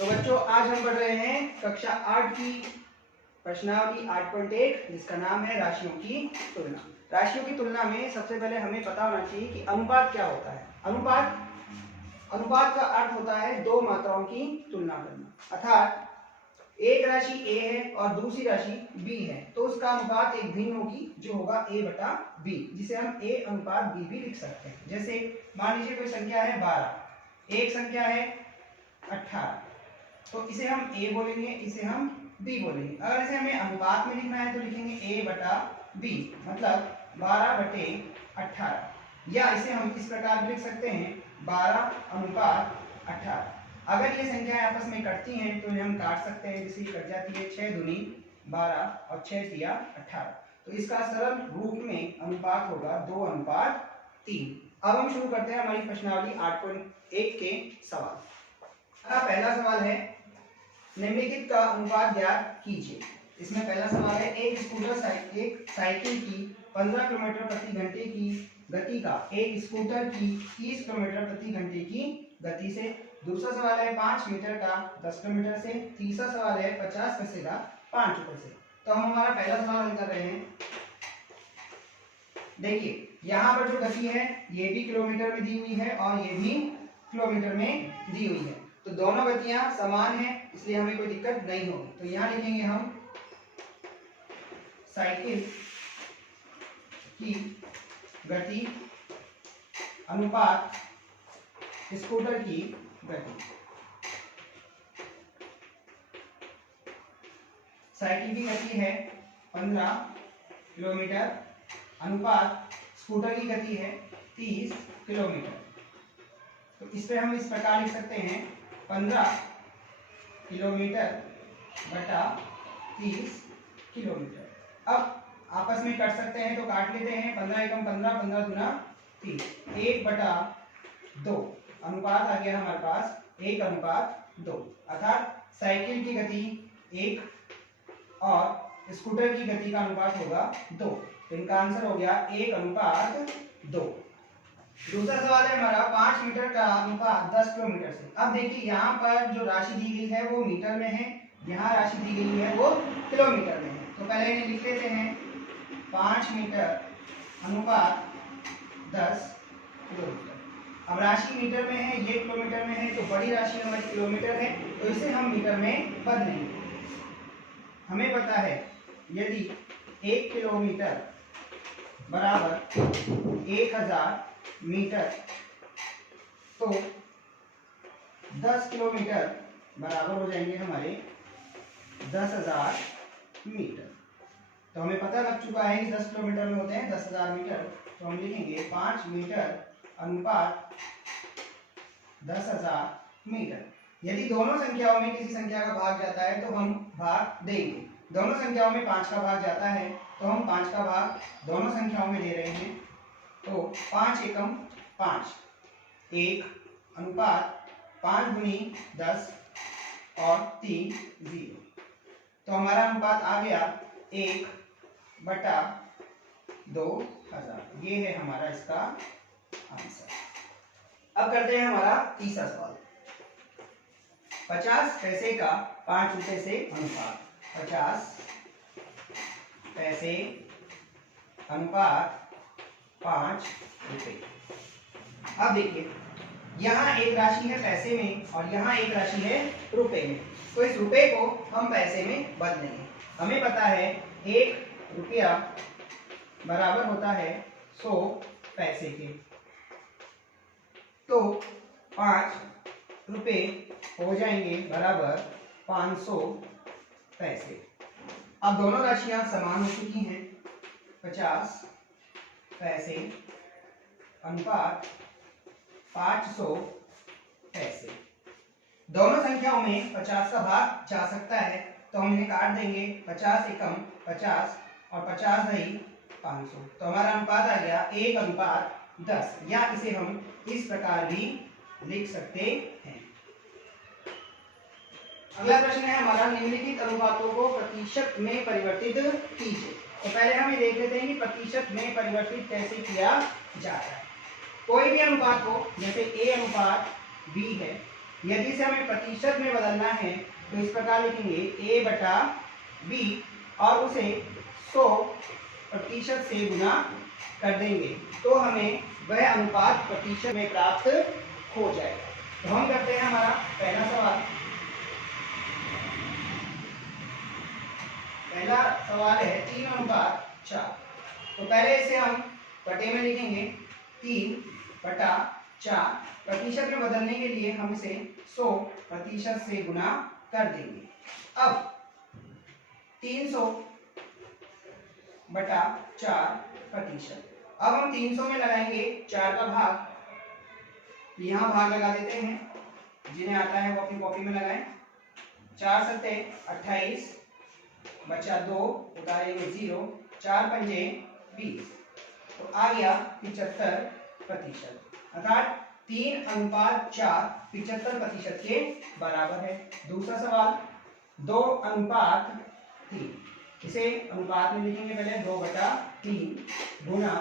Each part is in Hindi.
तो बच्चों आज हम पढ़ रहे हैं कक्षा 8 की प्रश्नावली 8.1 जिसका नाम है राशियों की तुलना। राशियों की तुलना में सबसे पहले हमें पता होना चाहिए कि अनुपात क्या होता है। अनुपात का अर्थ होता है दो मात्राओं की तुलना करना, अर्थात एक राशि a है और दूसरी राशि b है तो उसका अनुपात एक भिन्न होगी जो होगा a बटा b, जिसे हम a अनुपात b भी लिख सकते हैं। जैसे मान लीजिए कोई संख्या है 12, एक संख्या है 18, तो इसे हम a बोलेंगे, इसे हम b बोलेंगे। अगर इसे हमें अनुपात में लिखना है तो लिखेंगे a बटा b, मतलब 12 बटे 18, या इसे हम इस प्रकार भी लिख सकते हैं 12 अनुपात 18। अगर ये संख्याएं आपस में कटती हैं तो इन्हें हम काट सकते हैं, जैसे कट जाती है 6 दूनी 12 और 6 तिया 18, तो इसका सरल रूप में अनुपात होगा 2 अनुपात 3। अब हम शुरू करते हैं हमारी प्रश्नावली 8.1 के सवाल। पहला सवाल है निम्नलिखित का अनुपात ज्ञात कीजिए। इसमें पहला सवाल है एक साइकिल की 15 किलोमीटर प्रति घंटे की गति का एक स्कूटर की 30 किलोमीटर प्रति घंटे की गति से। दूसरा सवाल है 5 मीटर का 10 किलोमीटर से। तीसरा सवाल है 50 पैसे का 5 रुपए से। तो हम हमारा पहला सवाल हल कर रहे हैं। देखिए यहाँ पर जो गति है ये भी किलोमीटर में दी हुई है और ये भी किलोमीटर में दी हुई है, तो दोनों गतियां समान हैं इसलिए हमें कोई दिक्कत नहीं होगी। तो यहाँ लिखेंगे हम साइकिल की गति अनुपात स्कूटर की गति। साइकिल की गति है 15 किलोमीटर अनुपात स्कूटर की गति है 30 किलोमीटर। तो इस पे हम इस प्रकार लिख सकते हैं 15 किलोमीटर बटा 30 किलोमीटर। अब आपस में काट सकते हैं तो काट लेते हैं, 15 एकम 15, 15 दूना 30, 1 बटा 2 अनुपात आ गया हमारे पास 1 अनुपात 2, अर्थात साइकिल की गति 1 और स्कूटर की गति का अनुपात होगा 2, तो इनका आंसर हो गया 1 अनुपात 2। दूसरा सवाल है हमारा 5 मीटर का अनुपात 10 किलोमीटर से। अब देखिए यहाँ पर जो राशि दी गई है वो मीटर में है, यहाँ राशि दी गई है वो किलोमीटर में है, तो पहले इन्हें लिख लेते हैं 5 मीटर अनुपात 10 किलोमीटर। अब राशि मीटर में है, ये किलोमीटर में है, तो बड़ी राशि हमारी किलोमीटर है तो इसे हम मीटर में बदलेंगे। हमें पता है यदि 1 किलोमीटर बराबर 1000 मीटर तो 10 किलोमीटर बराबर हो जाएंगे हमारे 10,000 मीटर। तो हमें पता लग चुका है कि 10 किलोमीटर में होते हैं 10,000 मीटर, तो हम लिखेंगे 5 मीटर अनुपात 10,000 मीटर। यदि दोनों संख्याओं में किसी संख्या का भाग जाता है तो हम भाग देंगे। दोनों संख्याओं में 5 का भाग जाता है तो हम 5 का भाग दोनों संख्याओं में दे रहे हैं, तो 5 एकम 5, 1 अनुपात 5 गुनी 10 और 3 0, तो हमारा अनुपात आ गया 1 बटा 2000। ये है हमारा इसका आंसर। अब करते हैं हमारा तीसरा सवाल। 50 पैसे का 5 रुपए से अनुपात। 50 पैसे अनुपात 5 रुपए। अब देखिए यहाँ एक राशि है पैसे में और यहाँ एक राशि है रुपए में, तो इस रुपए को हम पैसे में बदलेंगे। हमें पता है 1 रुपया बराबर होता है 100 पैसे के, तो 5 रुपए हो जाएंगे बराबर 500 पैसे। अब दोनों राशियां समान हो चुकी हैं। 50 पैसे अनुपात 500 पैसे। दोनों संख्याओं में 50 का भाग जा सकता है तो हम इन्हें काट देंगे, 50 एकम 50 और 50 दही 500, तो हमारा अनुपात आ गया 1 अनुपात 10, या इसे हम इस प्रकार भी लिख सकते हैं। अगला प्रश्न है हमारा निम्नलिखित अनुपातों को प्रतिशत में परिवर्तित कीजिए। तो पहले हम ये देख लेते हैं कि प्रतिशत में परिवर्तित कैसे किया जाता है। कोई भी अनुपात को, जैसे a अनुपात b है यदि इसे हमें प्रतिशत में बदलना है तो इस प्रकार लिखेंगे a बटा b और उसे 100% से गुना कर देंगे तो हमें वह अनुपात प्रतिशत में प्राप्त हो जाएगा। तो हम करते हैं हमारा पहला सवाल। पहला सवाल है 3:4। तो पहले इसे हम बटे में लिखेंगे 3/4। प्रतिशत में बदलने के लिए हम इसे 100% से गुना कर देंगे। अब 300/4%। अब हम 300 में लगाएंगे 4 का भाग, यहाँ भाग लगा देते हैं, जिन्हें आता है वो अपनी कॉपी में लगाएं। 4 सत्ते 28 बचा 2 उतारेंगे 0, 4 पंजे 20 तो आ गया 75%। अर्थात 3:4 75% के बराबर है। दूसरा सवाल 2:3। इसे अनुपात में लिखेंगे पहले 2/3 गुना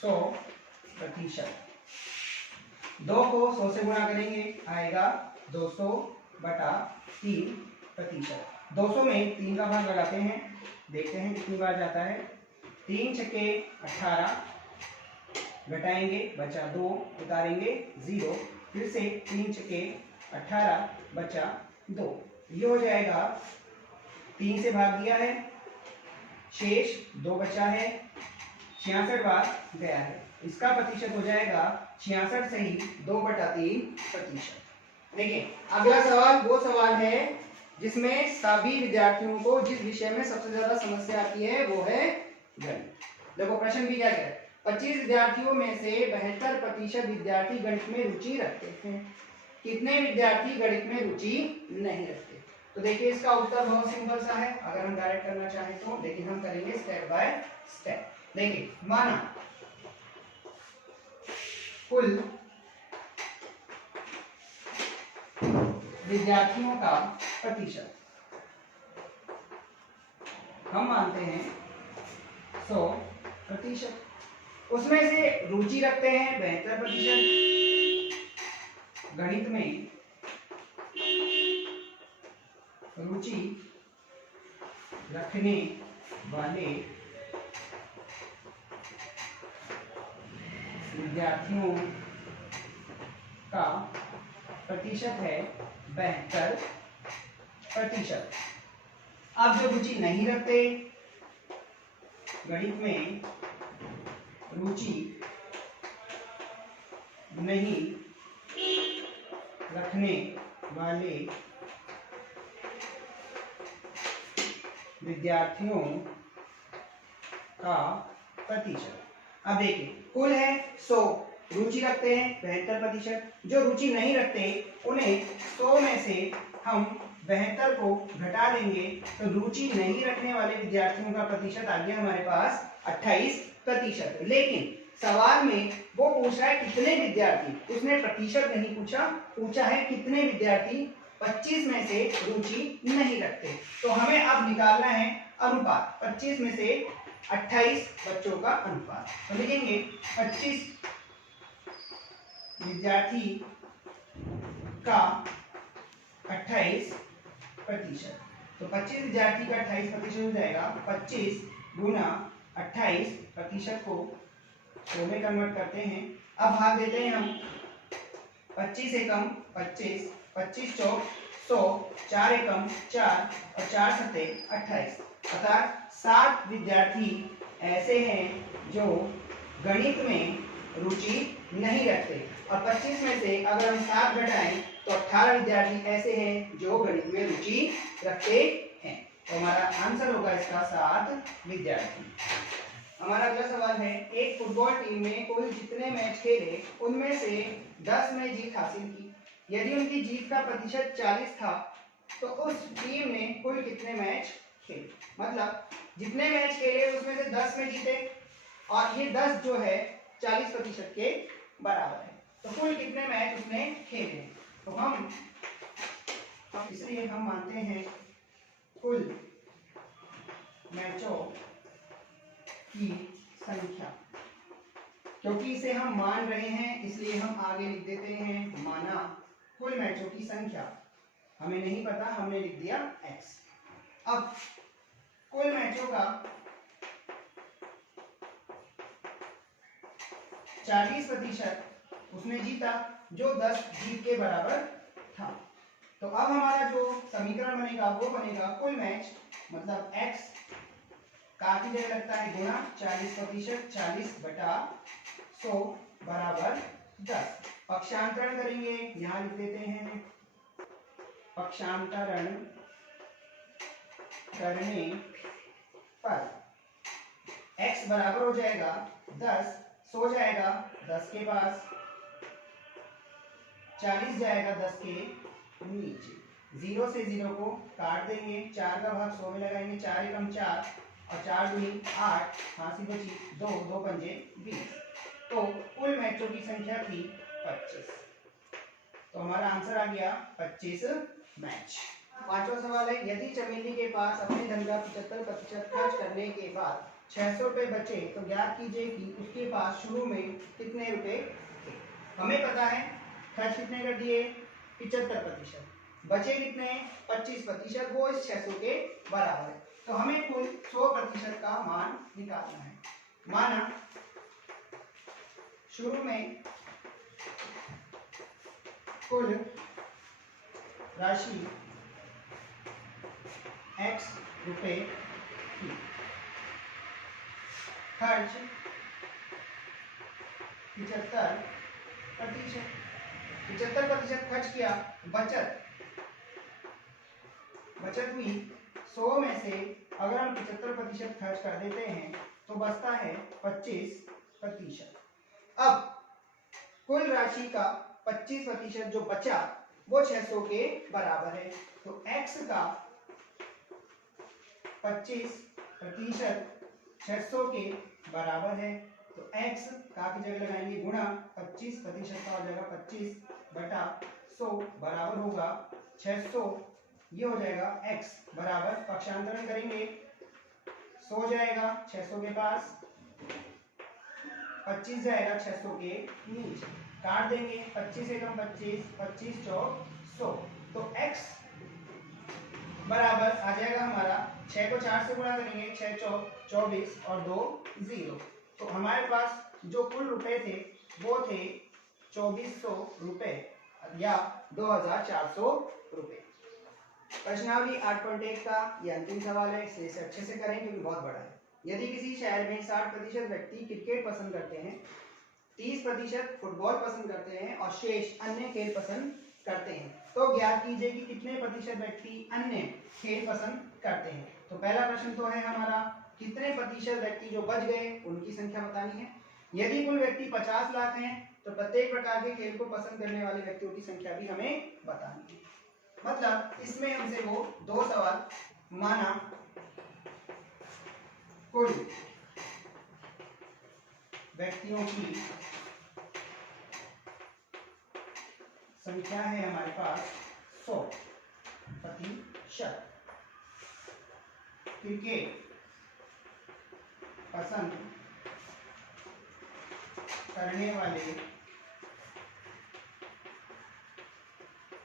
100%। 2 को 100 से गुणा करेंगे आएगा 200/3%। 200 में 3 का भाग लगाते हैं, देखते हैं कितनी बार जाता है। 3 छक्के 18 घटाएंगे बचा 2 उतारेंगे 0, फिर से 3 छक्के 18 बचा 2, ये हो जाएगा 3 से भाग दिया है, शेष 2 बचा है, 66 बार गया है। इसका प्रतिशत हो जाएगा 66 से ही 2/3%। देखिए अगला सवाल वो सवाल है जिसमें सभी विद्यार्थियों को जिस विषय में सबसे ज्यादा समस्या आती है वो है गणित। देखो प्रश्न भी क्या है, 25 विद्यार्थियों में से 72% विद्यार्थी गणित में रुचि रखते हैं, कितने विद्यार्थी गणित में रुचि नहीं रखते। तो देखिए इसका उत्तर बहुत सिंपल सा है, अगर हम डायरेक्ट करना चाहें तो, लेकिन हम करेंगे स्टेप बाय स्टेप। देखिए माना कुल विद्यार्थियों का प्रतिशत हम मानते हैं 100%, उसमें से रुचि रखते हैं 72%। गणित में रुचि रखने वाले विद्यार्थियों का प्रतिशत है 72%। अब जो रुचि नहीं रखते, गणित में रुचि नहीं रखने वाले विद्यार्थियों का प्रतिशत, अब देखिए कुल है 100, रुचि रखते हैं 72%, जो रुचि नहीं रखते उन्हें 100 में से हम 72 को घटा देंगे तो रुचि नहीं रखने वाले विद्यार्थियों का प्रतिशत आ गया हमारे पास 28%। लेकिन सवाल में वो पूछ रहा है कितने विद्यार्थी, उसने प्रतिशत नहीं पूछा, पूछा है कितने विद्यार्थी 25 में से रुचि नहीं रखते। तो हमें अब निकालना है अनुपात, 25 में से 28 बच्चों का अनुपात। तो लिखेंगे 25 विद्यार्थी का 28%। तो 25 विद्यार्थी का 28% हो जाएगा 25 गुना 28% को 100 में कन्वर्ट करते हैं। अब भाग देते हैं हम, 25 एकम 25, 25 चौक 100, 4 एकम 4 और 4 सत्ते 28। अर्थात 60 विद्यार्थी ऐसे हैं जो गणित में रुचि नहीं रखते, और 25 में से अगर हम 7 घटाएं तो 18 विद्यार्थी ऐसे हैं जो गणित में रुचि रखते हैं। तो हमारा आंसर होगा इसका 7 विद्यार्थी। हमारा अगला सवाल है, एक फुटबॉल टीम में कुल जितने मैच खेले उनमें से 10 में जीत हासिल की, यदि उनकी जीत का प्रतिशत 40 था तो उस टीम ने कुल कितने मैच खेले। मतलब जितने मैच खेले उसमें से 10 में जीते और ये 10 जो है 40% के बराबर है, तो कुल कितने मैच उसने खेले। तो हम इसलिए हम मानते हैं कुल मैचों की संख्या, क्योंकि इसे हम मान रहे हैं इसलिए हम आगे लिख देते हैं माना कुल मैचों की संख्या हमें नहीं पता, हमने लिख दिया x। अब कुल मैचों का 40% उसने जीता, जो 10 जीत के बराबर था। तो अब हमारा जो समीकरण बनेगा वो बनेगा कुल मैच मतलब x काफी जगह लगता है गुणा 40%, 40/100 बराबर 10। पक्षांतरण करेंगे, यहां लिख देते हैं पक्षांतरण करने पर x बराबर हो जाएगा 10, 100 जाएगा 10 के पास, 40 जाएगा 10 के नीचे, 0 से 0 को काट देंगे, 4 का भाग 100 में लगाएंगे, 4 एकम 4 और 4 दूनी 8, फांसी बची 2, 2 पंजे 20। तो कुल मैचों की संख्या थी 25। तो हमारा आंसर आ गया 25 मैच। पांचवा सवाल है, यदि चमेली के पास अपने धन का 75% खर्च करने के बाद 600 रुपए बचे तो ज्ञात कीजिए कि उसके पास शुरू में कितने रुपए थे। हमें पता है खर्च कितने कर दिए 75%, बचे कितने 25%, वो इस 600 के बराबर है। तो हमें कुल 100% का मान निकालना है। माना शुरू में कुल राशि x रुपए की, खर्च 75% खर्च किया, बचत हुई 100 में से अगर हम 75% खर्च कर देते हैं तो बचता है 25%। अब कुल राशि का 25% जो बचा वो 600 के बराबर है। तो x का 25% 600 के बराबर है। तो x काफी जगह लगाएंगे, गुणा 25% का हो जाएगा 25/100 बराबर होगा 600। ये हो जाएगा x बराबर, पक्षांतरण करेंगे 100 जाएगा 600 के पास, 25 जाएगा 600 के नीचे, काट देंगे 25 एकम 25, 25 चौक 100। तो x बराबर आ जाएगा हमारा, 6 को 4 से गुणा करेंगे, 6 चौक 24 और 2 0। तो हमारे पास जो कुल रुपए थे वो थे 2400 रुपए या 2400 रुपए। प्रश्नावली 8.1 का ये अंतिम सवाल है, इसे अच्छे से करें क्योंकि बहुत बड़ा है। यदि किसी शहर में 60% व्यक्ति क्रिकेट पसंद करते हैं, 30% फुटबॉल पसंद करते हैं और शेष अन्य खेल पसंद करते हैं, तो ज्ञात कीजिए कि कितने प्रतिशत व्यक्ति अन्य खेल पसंद करते हैं। तो पहला प्रश्न तो है हमारा कितने प्रतिशत व्यक्ति जो बच गए उनकी संख्या बतानी है। यदि कुल व्यक्ति 50 लाख हैं तो प्रत्येक प्रकार के खेल को पसंद करने वाले व्यक्तियों की संख्या भी हमें बतानी है। मतलब इसमें हमसे वो 2 सवाल, माना कुल व्यक्तियों की संख्या है हमारे पास 100%, क्रिकेट पसंद करने वाले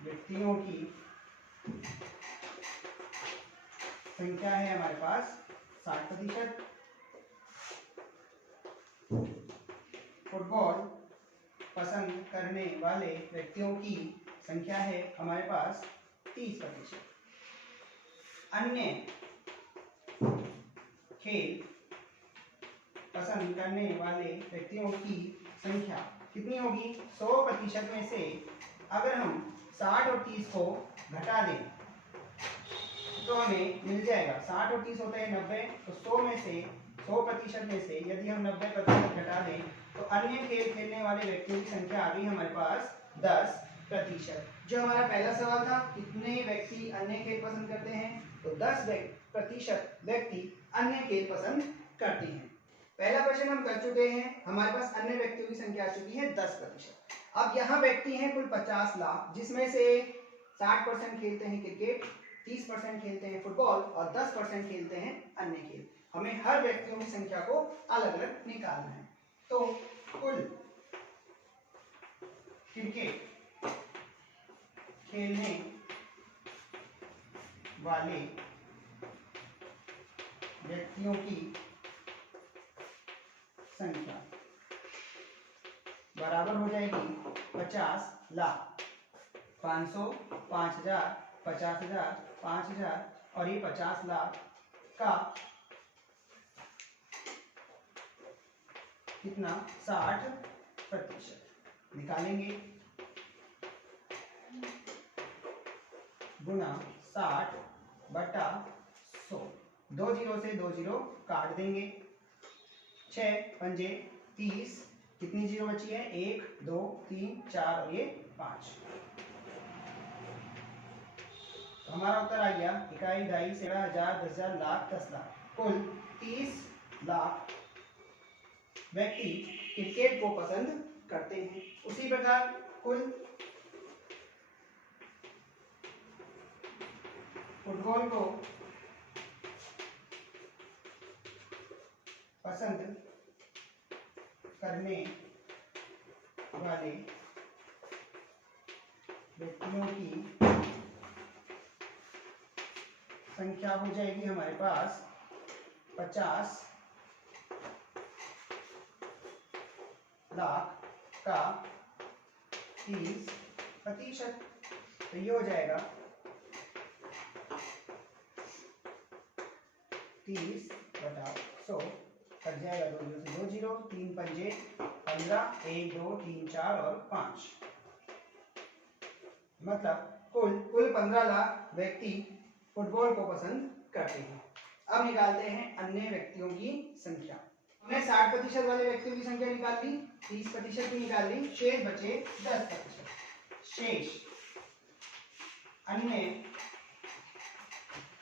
व्यक्तियों की संख्या है हमारे पास 60%, फुटबॉल पसंद करने वाले व्यक्तियों की संख्या है हमारे पास 30%, अन्य खेल पसंद करने वाले व्यक्तियों की संख्या कितनी होगी 100% में से अगर हम 60 और 30 को घटा दें तो हमें मिल जाएगा, 60 और 30 होते हैं 90, तो 100 में से 100% में से यदि हम 90% घटा दें तो अन्य खेल खेलने वाले व्यक्तियों की संख्या आ गई हमारे पास 10%। जो हमारा पहला सवाल था कितने व्यक्ति अन्य खेल पसंद करते हैं, तो 10% व्यक्ति अन्य खेल पसंद करते हैं। पहला प्रश्न हम कर चुके हैं, हमारे पास अन्य व्यक्तियों की संख्या आ चुकी है 10%। अब यहाँ व्यक्ति हैं कुल 50 लाख, जिसमें से 60% खेलते हैं क्रिकेट, 30% खेलते हैं फुटबॉल और 10% खेलते हैं अन्य खेल। हमें हर व्यक्तियों की संख्या को अलग अलग निकालना है। तो कुल क्रिकेट खेलने वाले व्यक्तियों की संख्या बराबर हो जाएगी 50 लाख। 500, 5000, 50,000, 5000 और ये 50 लाख का कितना 60% निकालेंगे गुना 60/100। 2 जीरो से 2 जीरो काट देंगे। 6 पंजे 30, कितनी जीरो बची है 1 2 3 4 और ये 5। तो हमारा उत्तर आ गया इकाई, ढाई, 11,000, 10,000, लाख, 10 लाख। कुल 30 लाख व्यक्ति क्रिकेट को पसंद करते हैं। उसी प्रकार कुल फुटबॉल को पसंद करने वाले व्यक्तियों की संख्या हो जाएगी हमारे पास 50 लाख का 30%। तो ये हो जाएगा 30/100। कट जाएगा 2 जीरो से 2 जीरो, 3 पंजे 15, 1 2 3 4 और 5। मतलब कुल 15 लाख व्यक्ति फुटबॉल को पसंद करते हैं। अब निकालते हैं अन्य व्यक्तियों की संख्या। हमने 60% वाले व्यक्तियों की संख्या निकाल ली, 30% की निकाल ली, शेष बचे 10%। शेष अन्य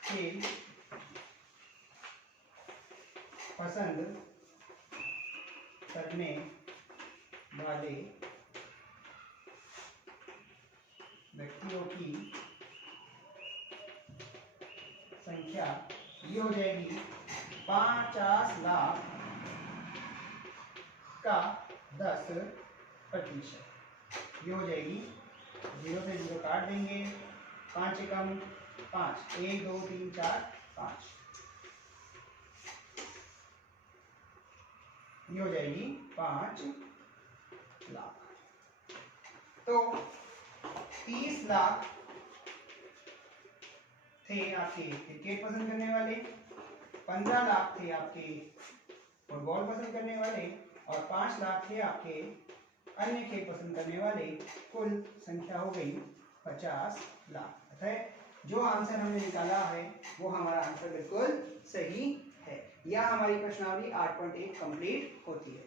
के पसंद करने वाले व्यक्तियों की संख्या ये हो जाएगी 50 लाख का 10%। ये हो जाएगी, 0 से 0 काट देंगे, 5 एकम 5, 1 2 3 4 5। ये हो जाएगी 5 लाख। तो 30 लाख थे आपके क्रिकेट पसंद करने वाले, 15 लाख थे आपके फुटबॉल पसंद करने वाले और 5 लाख थे आपके अन्य खेल पसंद करने वाले। कुल संख्या हो गई 50 लाख। अतः जो आंसर हमने निकाला है वो हमारा आंसर बिल्कुल सही है। यह हमारी प्रश्नावली 8.1 कंप्लीट होती है।